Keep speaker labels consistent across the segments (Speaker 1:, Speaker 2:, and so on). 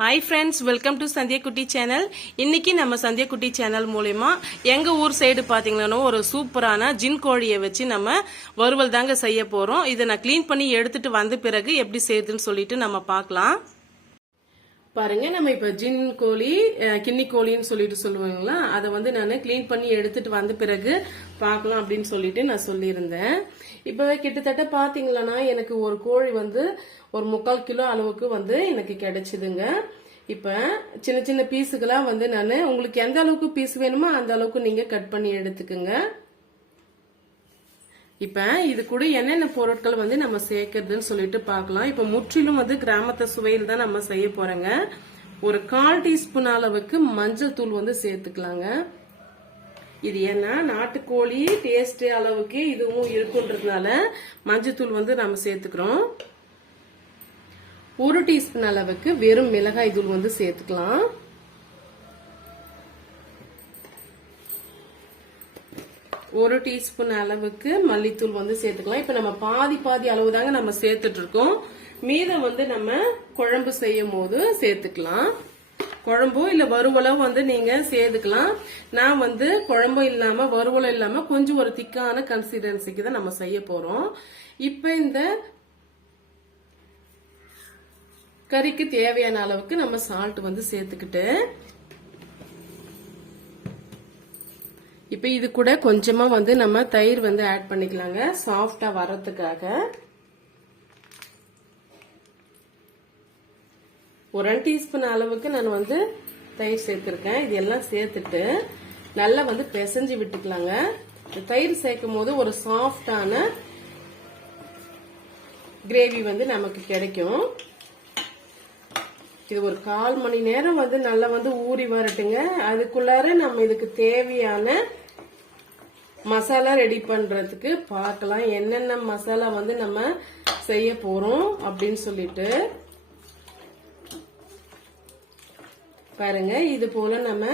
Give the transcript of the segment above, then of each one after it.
Speaker 1: Hi friends welcome to Sandhya குட்டி channel இன்னைக்கு நம்ம சந்தியா குட்டி சேனல் மூலயமா எங்க ஊர் சைடு பாத்தீங்கன்னா ஒரு சூப்பரான ஜின் கோழியை வச்சு நம்ம வறுவல் தாங்க செய்ய போறோம். இதை நான் க்ளீன் பண்ணி எடுத்துட்டு வந்த பிறகு எப்படி செய்யுதுன்னு சொல்லிட்டு நம்ம பார்க்கலாம். பாருங்க நம்ம இப்ப ஜின் கோழி கிண்ணி கோழின்னு சொல்லிட்டு சொல்லுவாங்களா அதை வந்து நான் க்ளீன் பண்ணி எடுத்துட்டு வந்த பிறகு பார்க்கலாம் அப்படின்னு சொல்லிட்டு நான் சொல்லியிருந்தேன். இப்போ கிட்டத்தட்ட பாத்தீங்களன்னா எனக்கு ஒரு கோழி வந்து ஒரு முக்கால் கிலோ அளவுக்கு வந்து எனக்கு கிடைச்சிதுங்க. இப்ப சின்ன சின்ன பீஸுக்கெல்லாம் வந்து நான் உங்களுக்கு எந்த அளவுக்கு பீஸ் வேணுமோ அந்த அளவுக்கு நீங்க கட் பண்ணி எடுத்துக்குங்க. இப்ப இது கூட என்னென்ன பொருட்கள் வந்து நம்ம சேர்க்கறதுன்னு சொல்லிட்டு பார்க்கலாம். இப்ப முற்றிலும் வந்து கிராமத்து சுவையில் தான் நம்ம செய்ய போறோங்க. ஒரு கால் டீஸ்பூன் அளவுக்கு மஞ்சள் தூள் வந்து சேர்த்துக்கலாங்க. இது ஏன்னா நாட்டுக்கோழி டேஸ்ட் அளவுக்கு இதுவும் இருக்குன்றதுனால மஞ்சள் தூள் வந்து நம்ம சேர்த்துக்கிறோம். ஒரு டீஸ்பூன் அளவுக்கு வெறும் மிளகாய் தூள் வந்து சேர்த்துக்கலாம். ஒரு டீஸ்பூன் அளவுக்கு மல்லித்தூள் வந்து சேர்த்துக்கலாம். இப்ப நம்ம பாதி பாதி அளவு தாங்க நம்ம சேர்த்துட்டு இருக்கோம் மீதம் வந்து நம்ம குழம்பு செய்யும் போது சேர்த்துக்கலாம். குழம்போ இல்ல வறுவலோ வந்து நீங்க சேர்த்துக்கலாம். நான் வந்து குழம்பு இல்லாம வறுவலம் இல்லாம கொஞ்சம் ஒரு திக்கான கன்சிஸ்டன்சிக்கு தான் நம்ம செய்ய போறோம். இப்ப இந்த கறிக்கு தேவையான அளவுக்கு நம்ம சால்ட் வந்து சேர்த்துக்கிட்டு இப்ப இது கூட கொஞ்சமா வந்து நம்ம தயிர் வந்து ஆட் பண்ணிக்கலாங்க. சாஃப்டா வர்றதுக்காக. ஒரு ரெண்டு டீஸ்பூன் அளவுக்கு நான் வந்து தயிர் சேர்த்திருக்கேன். இது எல்லாம் சேர்த்துட்டு நல்லா வந்து பிசைஞ்சு விட்டுக்கலாங்க. தயிர் சேர்க்கும் போது ஒரு சாஃப்டான கிரேவி வந்து நமக்கு கிடைக்கும். இது ஒரு கால் மணி நேரம் வந்து நல்லா வந்து ஊறி வரட்டுங்க. அதுக்குள்ளார நம்ம இதுக்கு தேவையான மசாலா ரெடி பண்றதுக்கு பார்க்கலாம். என்னென்ன மசாலா வந்து நம்ம செய்ய போறோம் அப்படின்னு சொல்லிட்டு. பாருங்க இது போல நம்ம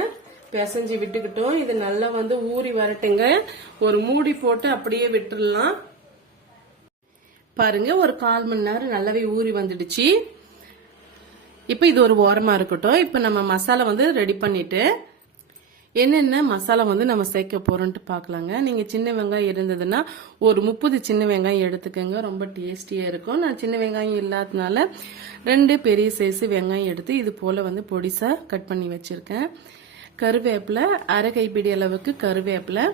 Speaker 1: பிசைஞ்சு விட்டுக்கிட்டோம். இது நல்லா வந்து ஊறி வரட்டுங்க. ஒரு மூடி போட்டு அப்படியே விட்டுடலாம் பாருங்க ஒரு கால் மணி நேரம் நல்லாவே ஊறி வந்துடுச்சு. இப்போ இது ஒரு ஓரமாக இருக்கட்டும். இப்போ நம்ம மசாலா வந்து ரெடி பண்ணிட்டு என்னென்ன மசாலா வந்து நம்ம சேர்க்க போறோம்ட்டு பார்க்கலாங்க. நீங்க சின்ன வெங்காயம் இருந்ததுன்னா ஒரு முப்பது சின்ன வெங்காயம் எடுத்துக்கோங்க. ரொம்ப டேஸ்டியா இருக்கும். நான் சின்ன வெங்காயம் இல்லாதனால ரெண்டு பெரிய சைஸு வெங்காயம் எடுத்து இது போல வந்து பொடிசா கட் பண்ணி வச்சிருக்கேன். கருவேப்பிலை அரை கைப்பிடி அளவுக்கு கருவேப்பிலை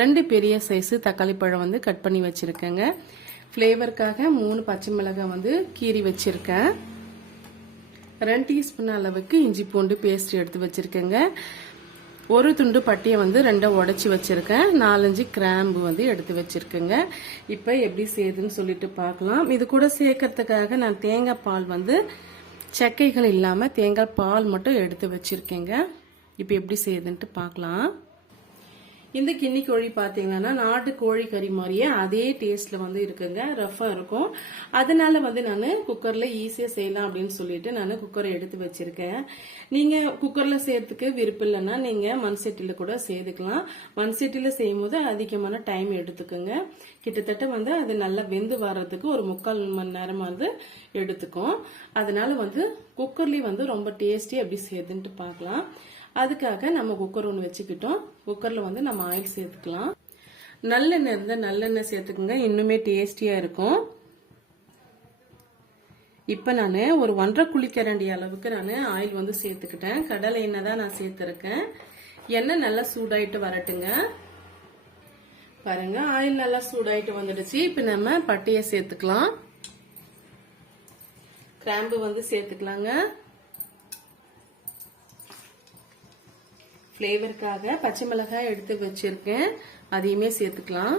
Speaker 1: ரெண்டு பெரிய சைஸு தக்காளி பழம் வந்து கட் பண்ணி வச்சுருக்கேங்க. ஃப்ளேவருக்காக மூணு பச்சை மிளகாய் வந்து கீறி வச்சுருக்கேன். ரெண்டு டீஸ்பூன் அளவுக்கு இஞ்சி பூண்டு பேஸ்ட் எடுத்து வச்சுருக்கேங்க. ஒரு துண்டு பட்டியை வந்து ரெண்டை உடச்சி வச்சிருக்கேன். நாலஞ்சு கிராம்பு வந்து எடுத்து வச்சிருக்கேங்க. இப்போ எப்படி செய்யுதுன்னு சொல்லிட்டு பார்க்கலாம். இது கூட சேர்க்கறதுக்காக நான் தேங்காய் பால் வந்து சக்கைகள் இல்லாமல் தேங்காய் பால் மட்டும் எடுத்து வச்சிருக்கேங்க. இப்போ எப்படி செய்யுதுன்ட்டு பார்க்கலாம். இந்த கிண்ணி கோழி பார்த்தீங்கன்னா நாட்டு கோழி கறி மாதிரியே அதே டேஸ்ட்ல வந்து இருக்குங்க. ரஃபா இருக்கும். அதனால வந்து நான் குக்கர்ல ஈஸியா செய்யலாம் அப்படின்னு சொல்லிட்டு நான் குக்கரை எடுத்து வச்சிருக்கேன். நீங்க குக்கர்ல செய்யறதுக்கு விருப்பம் இல்லைன்னா நீங்க மண் சட்டியில கூட செய்துக்கலாம். மண் சட்டியில செய்யும் போது அதிகமான டைம் எடுத்துக்கோங்க. கிட்டத்தட்ட வந்து அது நல்லா வெந்து வர்றதுக்கு ஒரு முக்கால் மணி நேரம் வந்து எடுத்துக்கும். அதனால வந்து குக்கர்லேயே வந்து ரொம்ப டேஸ்டி எப்படி செய்யுதுன்ட்டு பார்க்கலாம் அதுக்காக நம்ம குக்கர் ஒன்று வச்சுக்கிட்டோம். குக்கரில் வந்து நம்ம ஆயில் சேர்த்துக்கலாம். நல்லெண்ணெய் இருந்தால் நல்லெண்ணெய் சேர்த்துக்குங்க. இன்னுமே டேஸ்டியாக இருக்கும். இப்போ நான் ஒரு ஒன்றரை குளிக்கரண்டி அளவுக்கு நான் ஆயில் வந்து சேர்த்துக்கிட்டேன். கடலை எண்ணெய் தான் நான் சேர்த்துருக்கேன். எண்ணெய் நல்லா சூடாயிட்டு வரட்டுங்க. பாருங்க ஆயில் நல்லா சூடாயிட்டு வந்துடுச்சு. இப்போ நம்ம பட்டையை சேர்த்துக்கலாம். கிராம்பு வந்து சேர்த்துக்கலாங்க. ஃப்ளேவருக்காக பச்சை மிளகாய் எடுத்து வச்சிருக்கேன். அதையுமே சேர்த்துக்கலாம்.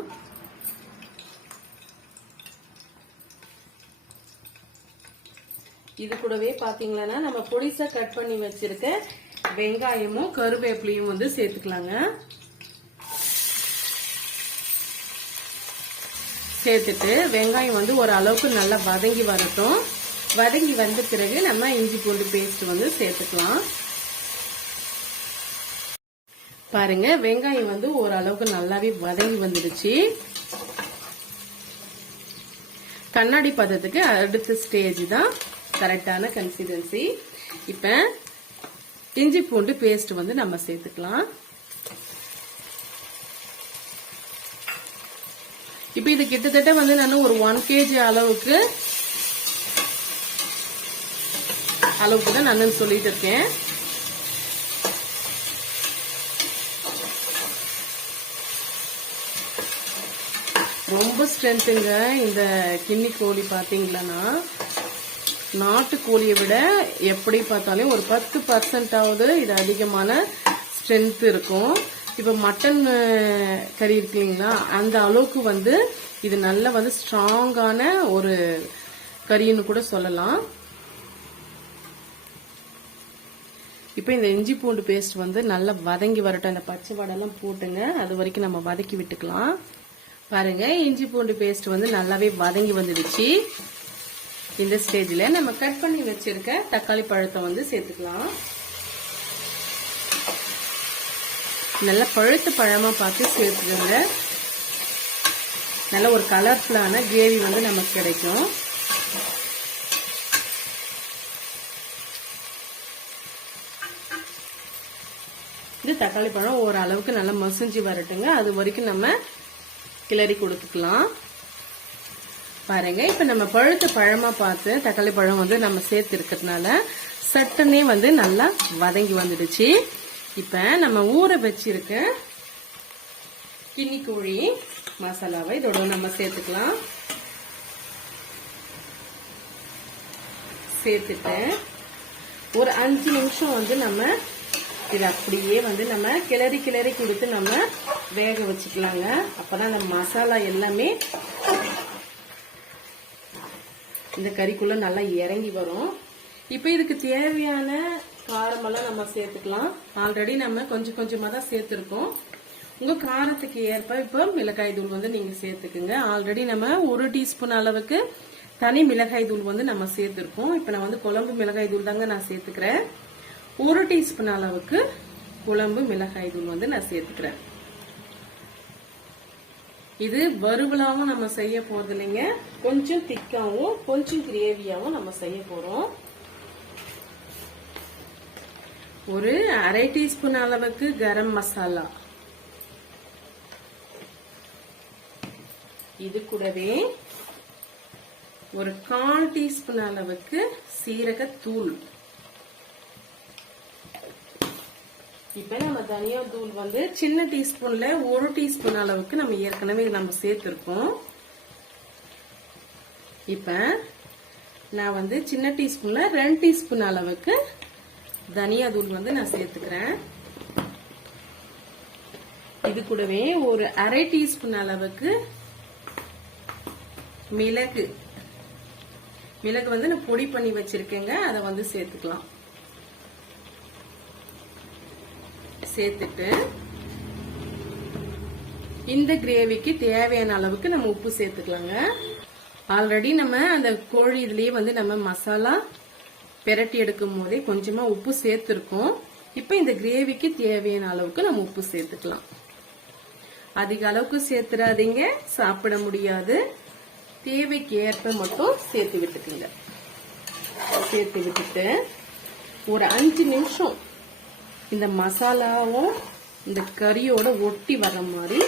Speaker 1: இது கூடவே பாத்தீங்களன்னா நம்ம பொடிசா கட் பண்ணி வச்சிருக்க வெங்காயமும் கருவேப்பிலையும் வந்து சேர்த்துக்கலாங்க. சேர்த்துட்டு வெங்காயம் வந்து ஒரு அளவுக்கு நல்லா வதங்கி வரட்டும். வதங்கி வந்த பிறகு நம்ம இஞ்சி பூண்டு பேஸ்ட் வந்து சேர்த்துக்கலாம். பாருங்க வெங்காயம் வந்து ஓரளவுக்கு நல்லாவே வதங்கி வந்துடுச்சு. கண்ணாடி பதத்துக்கு அடுத்த ஸ்டேஜ் தான் கரெக்டான கன்சிஸ்டன்சி இப்ப இஞ்சி பூண்டு பேஸ்ட் வந்து நம்ம சேர்த்துக்கலாம். இப்ப இது கிட்டத்தட்ட வந்து நான் ஒரு ஒன் கேஜி அளவுக்கு அளவுக்கு தான் நான் சொல்லிட்டு இருக்கேன். ரொம்ப ஸ்ட்ரென்த்துங்க இந்த கிண்ணி கோழி பார்த்தீங்களன்னா நாட்டு கோழியை விட எப்படி பார்த்தாலும் ஒரு பத்து பர்சன்டாவது இது அதிகமான ஸ்ட்ரென்த் இருக்கும். இப்போ மட்டன் கறி இருக்கு இல்லைங்களா அந்த அளவுக்கு வந்து இது நல்ல வந்து ஸ்ட்ராங்கான ஒரு கறின்னு கூட சொல்லலாம். இப்போ இந்த இஞ்சி பூண்டு பேஸ்ட் வந்து நல்லா வதங்கி வரட்டும். இந்த பச்சை வடெல்லாம் போட்டுங்க. அது வரைக்கும் நம்ம வதக்கி விட்டுக்கலாம். பாருங்க இஞ்சி பூண்டு பேஸ்ட் வந்து நல்லாவே வதங்கி வந்துடுச்சு. இந்த ஸ்டேஜில் நம்ம கட் பண்ணி வச்சிருக்க தக்காளி பழத்தை வந்து சேர்த்துக்கலாம். நல்லா பழுத்த பழமா பார்த்து சேர்த்துக்கோங்க. நல்ல ஒரு கலர்ஃபுல்லான கிரேவி வந்து நமக்கு கிடைக்கும். இது தக்காளி பழம் ஓரளவுக்கு நல்லா மசிஞ்சு வரட்டுங்க. அது வரைக்கும் நம்ம கிளறி கொடுத்துக்கலாம். பாருங்க இப்ப நம்ம பழுத்த பழமா பார்த்து தக்காளி பழம் வந்து நம்ம சேர்த்து இருக்கிறதுனால சட்டனே வந்து நல்லா வதங்கி வந்துடுச்சு. இப்ப நம்ம ஊற வச்சிருக்க கிண்ணி கோழி மசாலாவை இதோட நம்ம சேர்த்துக்கலாம். சேர்த்துட்டு ஒரு அஞ்சு நிமிஷம் வந்து நம்ம இது அப்படியே வந்து நம்ம கிளறி கிளறி கொடுத்து நம்ம வேக வச்சுக்கலாங்க. அப்பதான் அந்த மசாலா எல்லாமே இந்த கறிக்குள்ள நல்லா இறங்கி வரும். இப்போ இதுக்கு தேவையான காரமெல்லாம் நம்ம சேர்த்துக்கலாம். ஆல்ரெடி நம்ம கொஞ்சம் கொஞ்சமா தான் சேர்த்துருக்கோம். உங்க காரத்துக்கு ஏற்ப இப்போ மிளகாய் தூள் வந்து நீங்க சேர்த்துக்குங்க. ஆல்ரெடி நம்ம ஒரு டீஸ்பூன் அளவுக்கு தனி மிளகாய் தூள் வந்து நம்ம சேர்த்துருக்கோம். இப்போ நான் வந்து குழம்பு மிளகாய் தூள் தாங்க நான் சேர்த்துக்கிறேன். ஒரு டீஸ்பூன் அளவுக்கு குழம்பு மிளகாய் தூள் வந்து நான் சேர்த்துக்கிறேன். இது வறுவலாவும் நம்ம செய்ய போறது இல்லைங்க. கொஞ்சம் திக்காவும் கொஞ்சம் கிரேவியாவும் நம்ம செய்ய போறோம். ஒரு அரை டீஸ்பூன் அளவுக்கு கரம் மசாலா. இது கூடவே ஒரு கால் டீஸ்பூன் அளவுக்கு சீரகத்தூள். இப்ப நம்ம தனியா தூள் வந்து சின்ன டீஸ்பூன்ல ஒரு டீஸ்பூன் அளவுக்கு நம்ம ஏற்கனவே நம்ம சேர்த்திருக்கோம். இப்ப நான் வந்து சின்ன டீஸ்பூன்ல ரெண்டு டீஸ்பூன் அளவுக்கு தனியா தூள் வந்து நான் சேர்த்துக்கிறேன். இது கூடவே ஒரு அரை டீஸ்பூன் அளவுக்கு மிளகு. மிளகு வந்து நான் பொடி பண்ணி வச்சிருக்கேங்க. அதை வந்து சேர்த்துக்கலாம். சேர்த்துட்டு இந்த கிரேவிக்கு தேவையான அளவுக்கு நம்ம உப்பு சேர்த்துக்கலாங்க. ஆல்ரெடி நம்ம அந்த கோழி இதுலயே வந்து நம்ம மசாலா பெரட்டி எடுக்கும் போதே கொஞ்சமா உப்பு சேர்த்துருக்கோம். இப்போ இந்த கிரேவிக்கு தேவையான அளவுக்கு நம்ம உப்பு சேர்த்துக்கலாம். அதிக அளவுக்கு சேர்த்துடாதீங்க சாப்பிட முடியாது. தேவைக்கு ஏற்ப மட்டும் சேர்த்து விட்டுக்குங்க. சேர்த்து விட்டுட்டு ஒரு அஞ்சு நிமிஷம் இந்த மசாலாவும் இந்த கறியோட ஒட்டி வர மாதிரி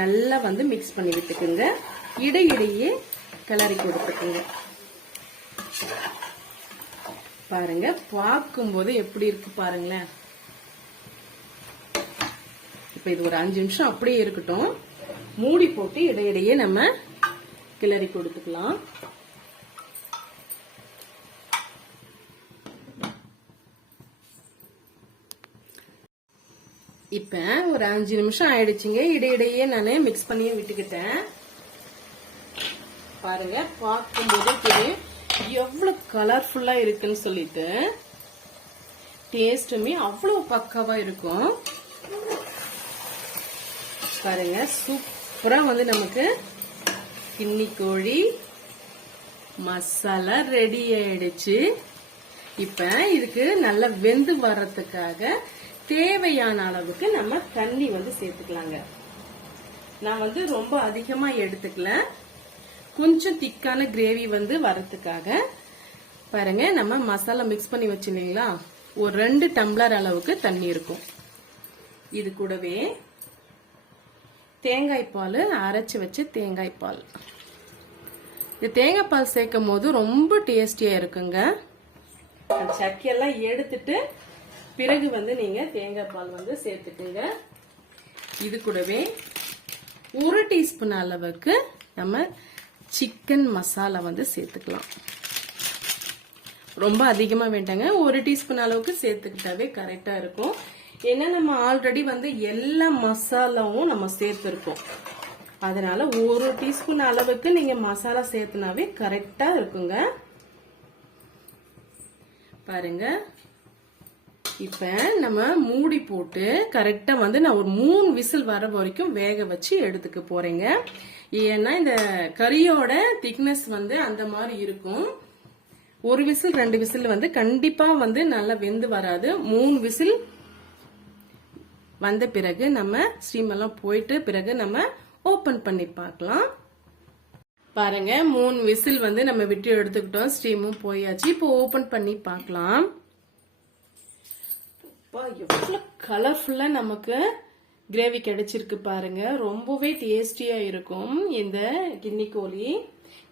Speaker 1: நல்லா வந்து மிக்ஸ் பண்ணி விட்டுக்குங்க. இடையிடையே கிளறி கொடுத்துக்குங்க. பாருங்க பார்க்கும்போது எப்படி இருக்கு பாருங்களேன். இப்ப இது ஒரு அஞ்சு நிமிஷம் அப்படியே இருக்கட்டும். மூடி போட்டு இடையிடையே நம்ம கிளறி கொடுத்துக்கலாம். இப்ப ஒரு அஞ்சு நிமிஷம் ஆயிடுச்சுங்க. இடையிடையே நான் மிக்ஸ் பண்ணியே விட்டுக்கிட்டேன். பாருங்க பார்க்கும்போது தெரியும் எவ்வளவு கலர்ஃபுல்லா இருக்குன்னு சொல்லிட்டு டேஸ்ட்டுமே அவ்வளவு பக்காவா இருக்கும். பாருங்க சூப்பரா வந்து நமக்கு கிண்ணி கோழி மசாலா ரெடி ஆயிடுச்சு. இப்ப இதுக்கு நல்லா வெந்து வர்றதுக்காக தேவையான அளவுக்கு நம்ம தண்ணி வந்து சேர்த்துக்கலாங்க. நான் வந்து ரொம்ப அதிகமா எடுத்துக்கல. கொஞ்சம் திக்கான கிரேவி வந்து வரத்துக்காக பாருங்க நம்ம மசாலா மிக்ஸ் பண்ணி வச்சிருந்தீங்களா ஒரு ரெண்டு டம்ளர் அளவுக்கு தண்ணி இருக்கும். இது கூடவே தேங்காய் பால் அரைச்சி வச்ச தேங்காய் பால். இது தேங்காய் பால் சேர்க்கும் போது ரொம்ப டேஸ்டியா இருக்குங்க. அந்த எடுத்துட்டு பிறகு வந்து நீங்க தேங்காய் பால் வந்து சேர்த்துக்குங்க. இது கூடவே ஒரு டீஸ்பூன் அளவுக்கு நம்ம சிக்கன் மசாலா வந்து சேர்த்துக்கலாம். ரொம்ப அதிகமாக வேண்டாங்க. ஒரு டீஸ்பூன் அளவுக்கு சேர்த்துக்கிட்டாவே கரெக்டாக இருக்கும். ஏன்னா நம்ம ஆல்ரெடி வந்து எல்லா மசாலாவும் நம்ம சேர்த்துருக்கோம். அதனால ஒரு டீஸ்பூன் அளவுக்கு நீங்கள் மசாலா சேர்த்துனாவே கரெக்டாக இருக்குங்க. பாருங்க. இப்ப நம்ம மூடி போட்டு கரெக்டா வந்து நான் ஒரு மூணு விசில் வர வரைக்கும் வேக வச்சு எடுத்துக்க போறேங்க. ஏன்னா இந்த கறியோட திக்னஸ் வந்து அந்த மாதிரி இருக்கும். ஒரு விசில் ரெண்டு விசில் வந்து கண்டிப்பா வந்து நல்லா வெந்து வராது. மூணு விசில் வந்த பிறகு நம்ம ஸ்டீமெல்லாம் போயிட்டு பிறகு நம்ம ஓபன் பண்ணி பார்க்கலாம். பாருங்க மூணு விசில் வந்து நம்ம விட்டு எடுத்துக்கிட்டோம். ஸ்டீமும் போயாச்சு. இப்போ ஓபன் பண்ணி பார்க்கலாம். அப்பா, எவ்வளவு கலர்ஃபுல்லா நமக்கு கிரேவி கிடைச்சிருக்கு பாருங்க. ரொம்பவே டேஸ்டியா இருக்கும் இந்த கிண்ணி கோழி.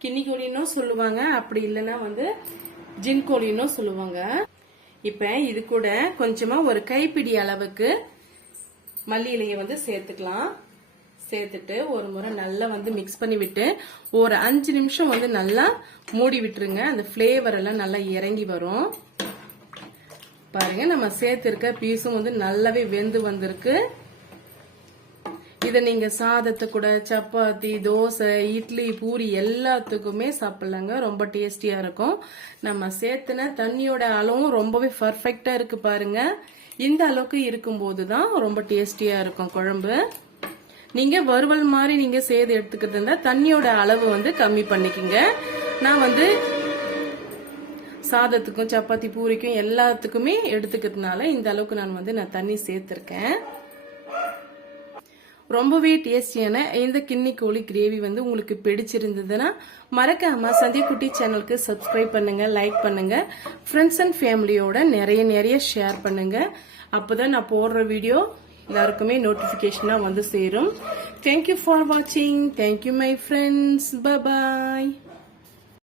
Speaker 1: கிண்ணி கோழின்னும் சொல்லுவாங்க அப்படி இல்லைன்னா வந்து ஜின் கோழின்னும் சொல்லுவாங்க. இப்ப இது கூட கொஞ்சமா ஒரு கைப்பிடி அளவுக்கு மல்லி இலையை வந்து சேர்த்துக்கலாம். சேர்த்துட்டு ஒரு முறை நல்லா வந்து மிக்ஸ் பண்ணி விட்டு ஒரு அஞ்சு நிமிஷம் வந்து நல்லா மூடி விட்டுருங்க. அந்த ஃப்ளேவர் எல்லாம் நல்லா இறங்கி வரும். பாருங்க நம்ம சேர்த்திருக்க பீஸும் வந்து நல்லாவே வெந்து வந்திருக்கு. இதை நீங்க சாதத்தை கூட சப்பாத்தி தோசை இட்லி பூரி எல்லாத்துக்குமே சாப்பிடலாங்க. ரொம்ப டேஸ்டியா இருக்கும். நம்ம சேர்த்துன தண்ணியோட அளவும் ரொம்பவே பர்ஃபெக்டா இருக்கு பாருங்க. இந்த அளவுக்கு இருக்கும்போது தான் ரொம்ப டேஸ்டியா இருக்கும் குழம்பு. நீங்க வறுவல் மாதிரி நீங்க செய்து எடுத்துக்கிறது இருந்தா தண்ணியோட அளவு வந்து கம்மி பண்ணிக்கங்க. நான் வந்து சாதத்துக்கும் சப்பாத்தி பூரிக்கும் எல்லாத்துக்குமே எடுத்துக்கிறதுனால இந்த அளவுக்கு நான் வந்து நான் தண்ணி சேர்த்துருக்கேன். ரொம்பவே டேஸ்டியான இந்த கிண்ணி கோழி கிரேவி வந்து உங்களுக்கு பிடிச்சிருந்ததுன்னா மறக்காம சந்தியக்குட்டி சேனலுக்கு சப்ஸ்கிரைப் பண்ணுங்க லைக் பண்ணுங்க. ஃப்ரெண்ட்ஸ் அண்ட் ஃபேமிலியோட நிறைய நிறைய ஷேர் பண்ணுங்க. அப்போதான் நான் போடுற வீடியோ எல்லாருக்குமே நோட்டிஃபிகேஷனாக வந்து சேரும். தேங்க்யூ ஃபார் வாட்சிங் thank you my friends bye